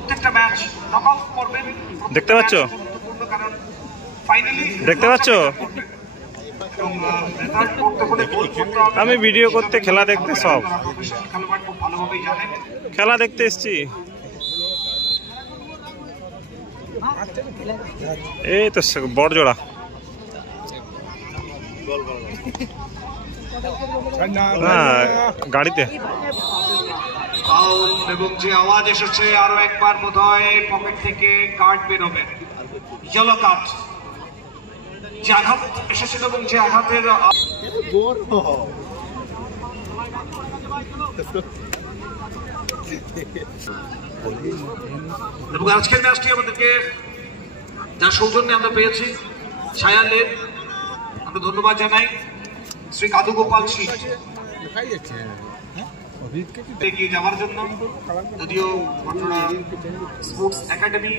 প্রত্যেকটা match knockout করবেন। দেখতে পাচ্ছ? কারণ ফাইনালি দেখতে পাচ্ছ? আমি ভিডিও করতে, খেলা দেখতে, সব খেলোয়াড় খুব ভালোভাবেই জানেন। খেলা দেখতে এসছি। এই তো বড় জোড়া। গাড়িতে এবং যে আওয়াজ এসেছে, আরো একবার বোধহয় পকেট থেকে কার্ড বেরোবে, ইয়েলো কার্ড। যে আঘাত এসেছিল এবং যে আঘাতের এবং আজকের ম্যাচটি আমাদেরকে যার সৌজন্যে আমরা পেয়েছি ছায়ালের, আমরা ধন্যবাদ জানাই শ্রী কাদু গোপাল শীত এগিয়ে যাওয়ার জন্য। যদিও স্পোর্টস একাডেমি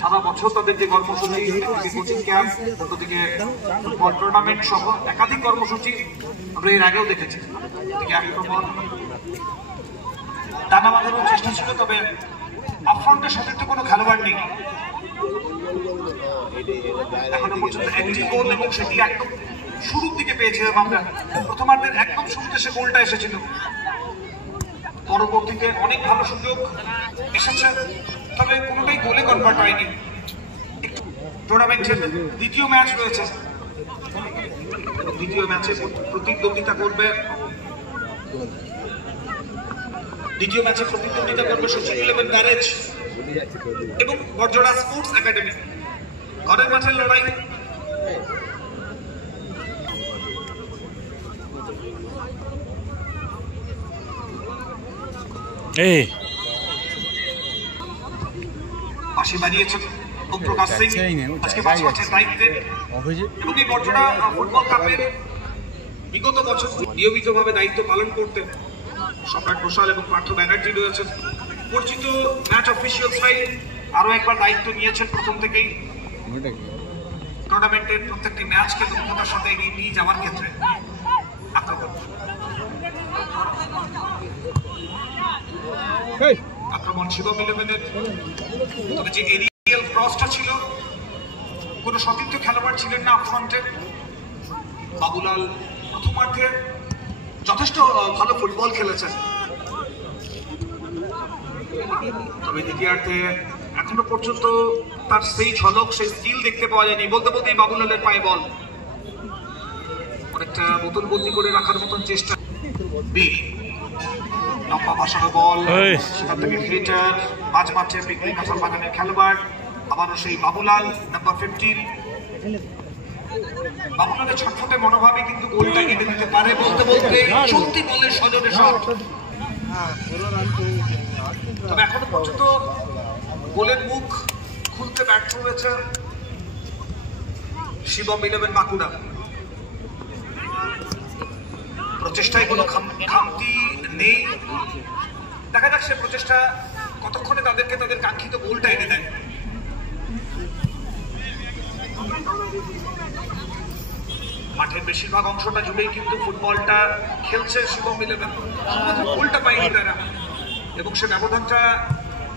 সারা বছর তাদের যে কর্মসূচি, কোচিং ক্যাম্প, অন্যদিকে ফুটবল টুর্নামেন্ট সহ একাধিক কর্মসূচি আমরা এর আগেও দেখেছি। আক্রমণ টানা বাঁধানোর চেষ্টা ছিল, তবে আপফ্রন্টের সতীর্থ কোনো খেলোয়াড় নেই এখনো পর্যন্ত। একটি গোল এবং সেটি একদম শুরুর দিকে পেয়েছিলাম আমরা, প্রথমার্ধের একদম শুরুতে সে গোলটা এসেছিল। পরবর্তীতে অনেক ভালো সুযোগ এসেছে, তবে কোনোটাই গোলে কনভার্ট হয়নি। টুর্নামেন্টের দ্বিতীয় ম্যাচ রয়েছে, দ্বিতীয় ম্যাচে প্রতিদ্বন্দ্বিতা করবে সচিন ইলেভেন গ্যারেজ এবং বড়জোড়া স্পোর্টস একাডেমি। ঘরের মাঠের লড়াই। পাশে বানিয়েছেন প্রকাশ সিং আজকে মাঠের দায়িত্বে, এবং এই বড়জোড়া ফুটবল কাপের বিগত বছর নিয়মিতভাবে দায়িত্ব পালন করতে সম্রাট ঘোষাল এবং পার্থ ব্যানার্জি রয়েছেন। পরিচিত ম্যাচ অফিসিয়ালসরাই আরো একবার দায়িত্ব নিয়েছেন প্রথম থেকেই টুর্নামেন্টের প্রত্যেকটি ম্যাচকে দক্ষতার সাথে এগিয়ে নিয়ে যাওয়ার ক্ষেত্রে। আক্রমণ শিবম ইলেভেনের, তবে যে এরিয়াল ক্রসটা ছিল, কোন সতীর্থ খেলোয়াড় ছিলেন না আপফ্রন্টে। বাবুলাল প্রথমার্ধে যথেষ্ট ভালো ফুটবল খেলেছেন, তবে দ্বিতীয়ার্ধে এখনো পর্যন্ত তার সেই ঝলক, সেই স্কিল দেখতে পাওয়া যায়নি। বলতে বলতেই বাবুলালের পায়ে বল, অনেকটা বোতলবন্দি করে রাখার মতন চেষ্টা। লম্বা ভাষানো বল, সেখান থেকে হিটার মাঝ মাঠে পিকনিক কাঁঠাল বাগানের খেলোয়াড়, আবারও সেই বাবুলাল নাম্বার 15। বাবুলালের ছটফটে মনোভাবে কিন্তু গোলটা এনে দিতে পারে। বলতে বলতে চলতি বলের সজনে শট, তবে এখনো পর্যন্ত গোলের মুখ খুলতে ব্যর্থ হয়েছে শিবম ইলেভেন বাঁকুড়া। প্রচেষ্টায় কোনো খামতি নেই, দেখা যাক সে প্রচেষ্টা কতক্ষণে তাদেরকে তাদের কাঙ্ক্ষিত গোলটা এনে দেয়। মাঠের বেশিরভাগ অংশটা জুড়েই কিন্তু ফুটবলটা খেলছে শিবম ইলেভেন, গোলটা পায়নি তারা, এবং সে ব্যবধানটা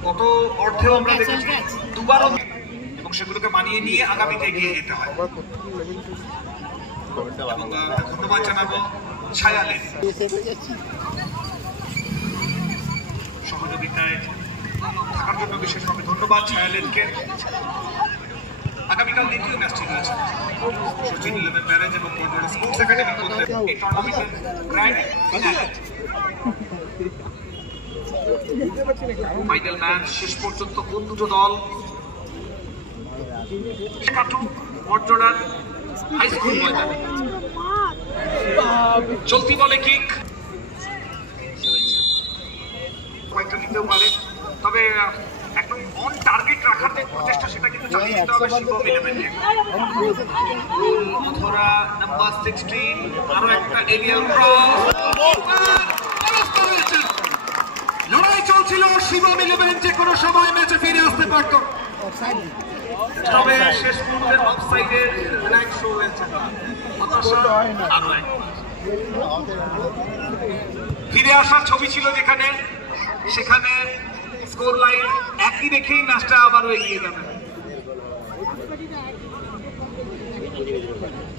গত অর্ধেও আমরা দেখেছি দুবারও, এবং সেগুলোকে মানিয়ে নিয়ে আগামীতে এগিয়ে যেতে হয়। ধন্যবাদ জানাবো ছায়ালের সহযোগিতায় থাকার জন্য, বিশেষভাবে ধন্যবাদ ছায়ালেরকে। আগামীকাল দ্বিতীয় ম্যাচটি রয়েছে সচিন ইলেভেন ব্যারেজ এবং স্পোর্টস একাডেমি মধ্যে এই টুর্নামেন্টের গ্র্যান্ড ফিনালে। ফাইনাল ম্যাচ শেষ পর্যন্ত কোন দুটো দল বড়জোড়ার হাই স্কুল ময়দানে। চলতি বলে কিক কয়েকটা নিতেও পারে, তবে একদম অন টার্গেট রাখার যে প্রচেষ্টা সেটা কিন্তু চালিয়ে যেতে হবে শিবম ইলেভেনকে। অথরা নাম্বার 16 আরো একটা এরিয়াল ক্রস, লড়াই চলছিল। শিবম ইলেভেন যে কোনো সময় ম্যাচে ফিরে আসতে পারত, তবে শেষ মুহূর্তে অফসাইডের ফ্ল্যাগ শো হয়েছে। ফিরে আসার ছবি ছিল যেখানে, সেখানে স্কোর লাইন একই রেখেই ম্যাচটা আবারও এগিয়ে যাবে।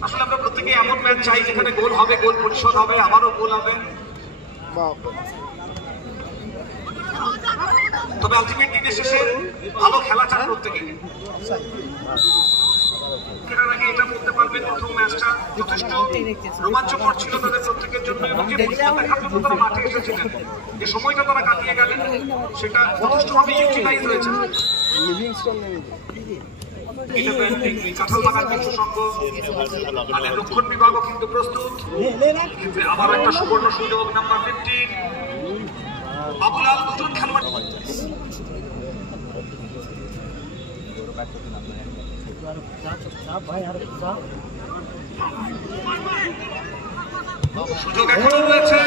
আসলে আমরা প্রত্যেকে এমন ম্যাচ চাই যেখানে গোল হবে, গোল পরিশোধ হবে, আবারও গোল হবে। তবে আলটিমেট দিনের শেষে ভালো খেলা চান প্রত্যেকে। খেলার আগে এটা বলতে পারবেন প্রথম ম্যাচটা যথেষ্ট রোমাঞ্চকর ছিল তাদের প্রত্যেকের জন্য, এবং যে প্রতিভা দেখার জন্য তারা মাঠে এসেছিলেন, যে সময়টা তারা কাটিয়ে গেলেন সেটা যথেষ্টভাবে ইউটিলাইজ হয়েছে। কাঁঠালবাগান বিশ্ব সংঘ তাদের রক্ষণ বিভাগও কিন্তু প্রস্তুত। আবার একটা সুবর্ণ সুযোগ, নাম্বার 15 বাবুলাল, দুজন খেলোয়াড় সুযোগ এখনো রয়েছে,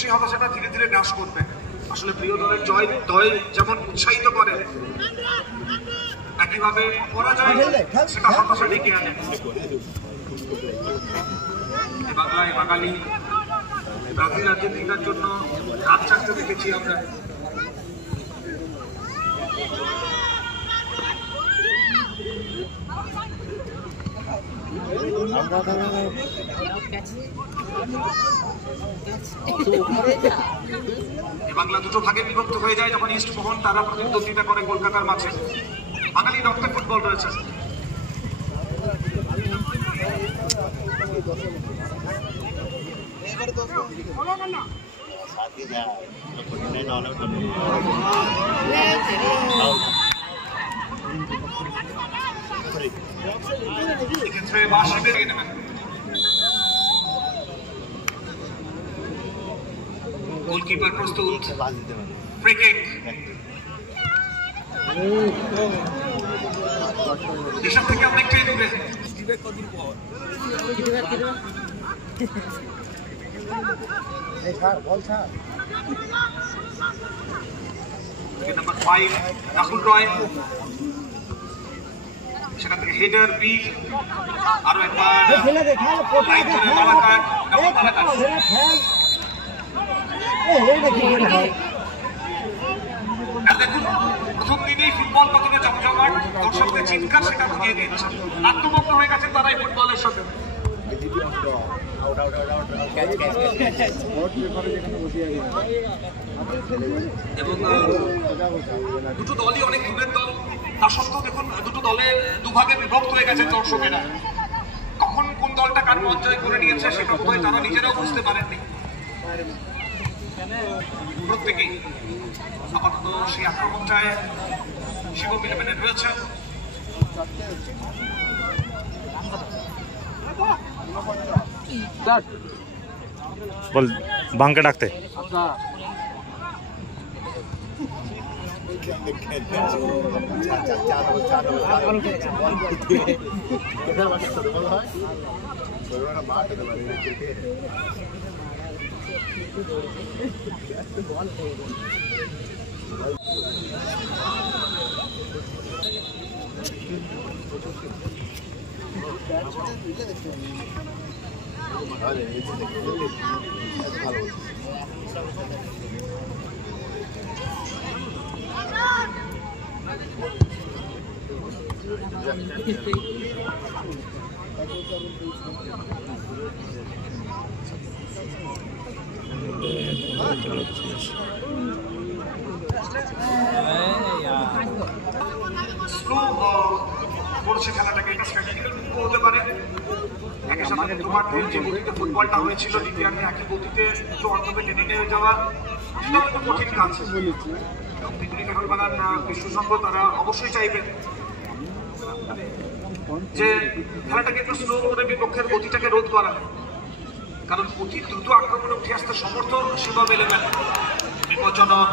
সেই হতাশাটা ধীরে ধীরে হ্রাস করবে। আসলে প্রিয় দলের জয় যেমন উৎসাহিত করে, একইভাবে পরাজয় সেটা হতাশা ডেকে আনে। বাংলায় বাঙালি ব্রাজিল আর্জেন্টিনার জন্য হাত চাকতে দেখেছি আমরা। বাংলা দুটো ভাগে বিভক্ত হয়ে যায় যখন ইস্ট মোহন তারা প্রতিদ্বন্দ্বিতা করে কলকাতার মাঝে। বাঙালি রক্তে ফুটবল রয়েছে। এক্ষেত্রে বাসি বেরিয়ে নেবেন। গোলকিপার প্রস্তুত, ফ্রি কিক হিসাব থেকে অনেকটাই দূরে। নাম্বার 5 রাহুল রয়, সেখান থেকে হেডার বি, আরো একবার দেখুন প্রথম দিনেই ফুটবল কতটা জমজমাট, দর্শকদের চিৎকার সেটা বুঝিয়ে দিচ্ছে। আত্মমগ্ন হয়ে গেছে তারা এই ফুটবলের সাথে। এবং দুটো দলই অনেক দূরের দল, তা সত্ত্বেও দেখুন দুটো দলে দুভাগে বিভক্ত হয়ে গেছে দর্শকেরা। কখন কোন দলটা কার মন জয় করে নিয়েছে সেটা বোধহয় তারা নিজেরাও বুঝতে পারেননি। প্রত্যেকেই আপাতত সেই আক্রমণটায় শিবম ইলেভেনে রয়েছে। বল বাংকে ডাকতে। খেলাটাকে এটা স্ট্র্যাটেজিক্যাল হতে পারে। একই সাথে দুবার যে গতিতে ফুটবলটা হয়েছিল দ্বিতীয়ার্ধে একই গতিতে দুটো অন্তকে টেনে নিয়ে যাওয়া সেটা একটা কঠিন কাজ। তিতুলি কাঁঠালবাগান বিশ্ব সংঘ তারা অবশ্যই চাইবেন যে খেলাটাকে একটু স্লো করে বিপক্ষের গতিটাকে রোধ করা, কারণ অতি দ্রুত আক্রমণে উঠে আসতে সমর্থ শিবম ইলেভেন।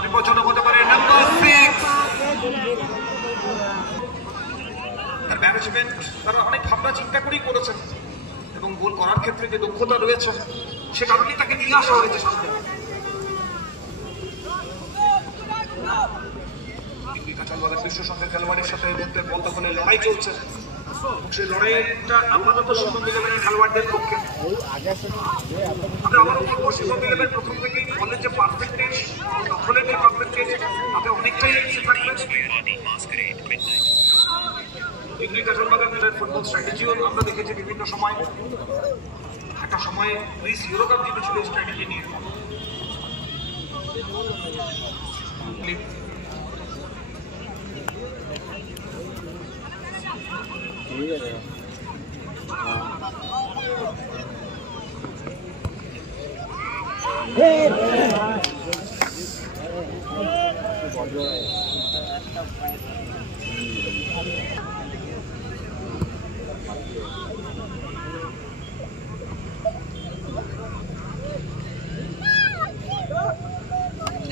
বিপজ্জনক হতে পারে নাম্বার 6 তার ম্যানেজমেন্ট, তারা অনেক ভাবনা চিন্তা করেই করেছেন এবং গোল করার ক্ষেত্রে যে দক্ষতা রয়েছে সে কারণেই তাকে নিয়ে আসা হয়েছে সামনে। কাঁঠালবাগান বিশ্ব সংঘের খেলোয়াড়ের সাথে বল দখলের লড়াই চলছে। সেই লড়াইটা আপাতত শিবম ইলেভেনের খেলোয়াড়দের পক্ষে। আমরা আবারও বলবো, শিবম ইলেভেন প্রথম থেকেই বলের যে পারফেক্টেজ, দখলের যে পারফেক্টেজ, তাতে অনেকটাই এগিয়ে থাকবে। ডিগ্রি কাঁঠালবাগানের ফুটবল স্ট্র্যাটেজিও আমরা দেখেছি বিভিন্ন সময়। একটা সময় গ্রিস ইউরোকাপ জিতেছিল এই স্ট্র্যাটেজি নিয়ে।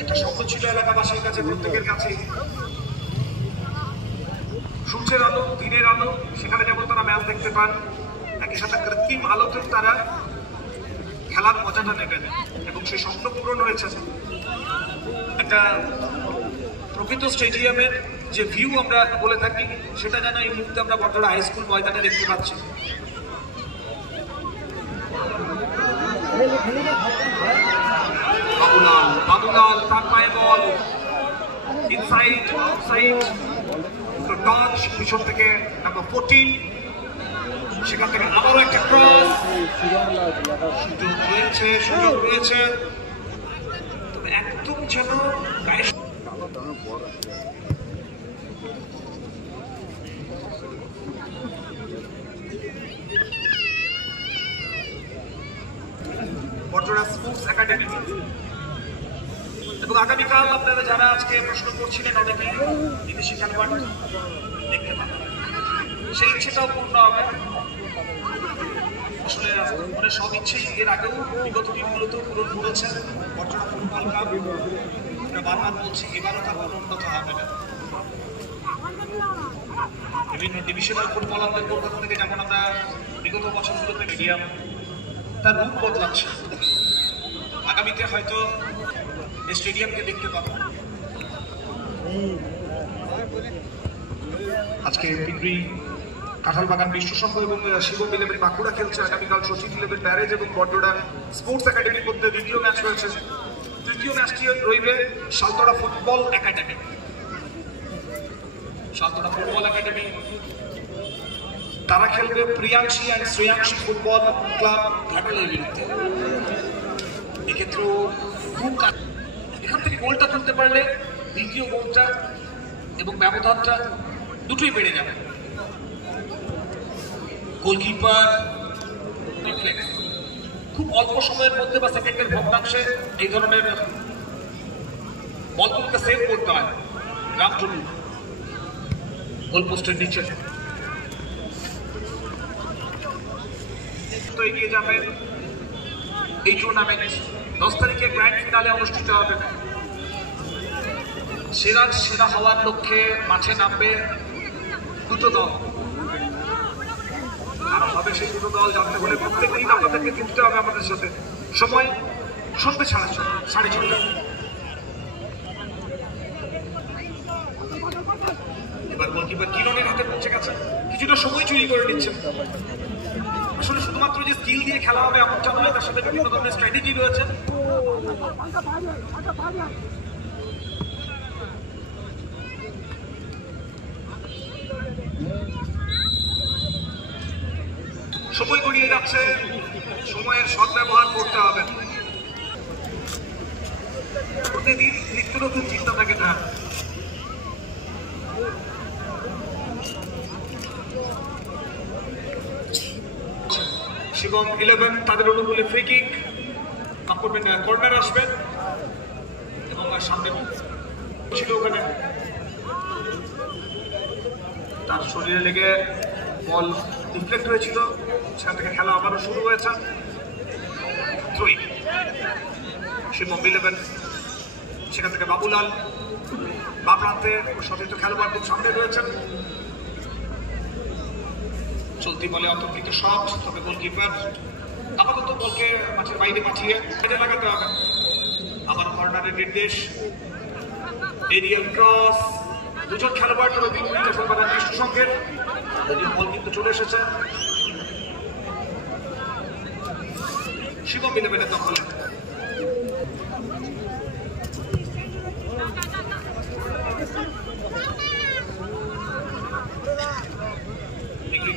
একটা শব্দ ছিল এলাকাবাসীর কাছে, প্রত্যেকের কাছে, সূর্যের আলো, দিনের আলো, সেখানে যেমন তারা ম্যাচ দেখতে পান, একই সাথে কৃত্রিম আলোতেও তারা খেলার মজাটা নেবেন, এবং সেই স্বপ্ন পূরণ হয়েছে। একটা প্রকৃত স্টেডিয়ামের যে ভিউ আমরা বলে থাকি, সেটা যেন এই মুহূর্তে আমরা বড়জোড়া হাই স্কুল ময়দানে দেখতে পাচ্ছি। বাবুলাল তার পায়ে বল, ইনসাইড আউটসাইড, টাচ পিছন থেকে নাম্বার 14, সেখান থেকে আবারও একটা ক্রস, সুযোগ রয়েছে, তবে একদম যেন গায়ে বড়জোড়া স্পোর্টস একাডেমি। এবং আগামীকাল আপনারা যারা আজকে প্রশ্ন করছিলেন অনেকে বিদেশি খেলোয়াড় দেখতে পাবেন, সেই ইচ্ছেটাও পূর্ণ হবে। আসলে মনে সব ইচ্ছেই এর আগেও বিগত দিনগুলোতেও পূরণ করেছেন বড়জোড়া ফুটবল ক্লাব। আমরা বারবার বলছি, এবারও তার কোনো উন্নত হবে না। বিভিন্ন ডিভিশনাল ফুটবলারদের কলকাতা থেকে যেমন আমরা বিগত বছরগুলোতে মিডিয়াম তার রূপ বদলাচ্ছে, আগামীতে হয়তো স্টেডিয়ামকে দেখতে পাবো। আজকে ডিগ্রি কাঁঠালবাগান বিশ্বসংঘ এবং শিবম ইলেভেন বাঁকুড়া খেলছে। আগামীকাল শচীন ইলেভেন ব্যারেজ এবং বড়জোড়া স্পোর্টস একাডেমির মধ্যে দ্বিতীয় ম্যাচ রয়েছে। তৃতীয় ম্যাচটি রইবে Saltora football academy. Saltora football academy তারা খেলবে Priyanshi and Shreyanshi football club ঘাটালের বিরুদ্ধে। এক্ষেত্রেও খুব এখান থেকে গোলটা তুলতে পারলে দ্বিতীয় গোলটা এবং ব্যবধানটা দুটোই বেড়ে যাবে। গোলকিপার খুব অল্প সময়ের মধ্যে বা সেকেন্ডের ভগ্নাংশে এই ধরনের বলগুলোকে সেভ করতে হয়। রামটুলু গোল পোস্টের নিচে এগিয়ে যাবে। এই টুর্নামেন্ট 10 তারিখে গ্র্যান্ড ফিনালে অনুষ্ঠিত হবে। সেরা হওয়ার লক্ষ্যে মাঠে নামবে দুটো দল। কারণ হবে সেই দুটো দল জানতে হলে প্রত্যেক দিন আপনাদেরকে জিততে হবে আমাদের সাথে। সময় সন্ধ্যে 6:30। এবার গোলকিপার কিরণের হাতে পৌঁছে গেছে, কিছুটা সময় চুরি করে নিচ্ছেন। আসলে শুধুমাত্র যে স্কিল দিয়ে খেলা হবে এমনটা নয়, তার সাথে বিভিন্ন ধরনের স্ট্র্যাটেজি রয়েছে। সময় গড়িয়ে যাচ্ছে, সময়ের সদ্ব্যবহার করতে হবে। প্রতিদিন নিত্য নতুন চিন্তা থাকে না। শিবম ইলেভেন তাদের অনুকূলে ফ্রি কিক করবেন, কর্নার আসবে এবং সামনে ছিল ওখানে তার শরীরে লেগে বল ডিফ্লেক্ট হয়েছিল, সেখান থেকে খেলা আবারও শুরু হয়েছে। শিবম ইলেভেন, সেখান থেকে বাবুলাল বাম প্রান্তে সতীর্থ খেলোয়াড় খুব সামনে রয়েছেন। চলতি বলে অতর্কিত শট, তবে গোলকিপার আপাতত বলকে মাঠের বাইরে পাঠিয়ে এটা লাগাতে হবে। আবার কর্নারের নির্দেশ, এরিয়াল ক্রস, দুজন খেলোয়াড় বিশ্বসংঘের বল কিন্তু চলে এসেছে শিবম ইলেভেনের দখলে।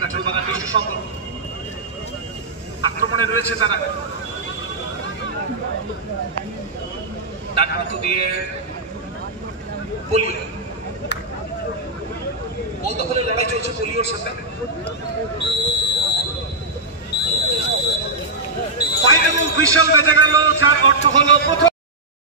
কাঁঠালবাগান দৃষ্টি সকল আক্রমণে রয়েছে তারা। ডান হাত দিয়ে পোলিও বল দখলের লড়াই চলছে পোলিওর সাথে। ফাইনাল হুইসেল বেজে গেল, যার অর্থ হলো প্রথম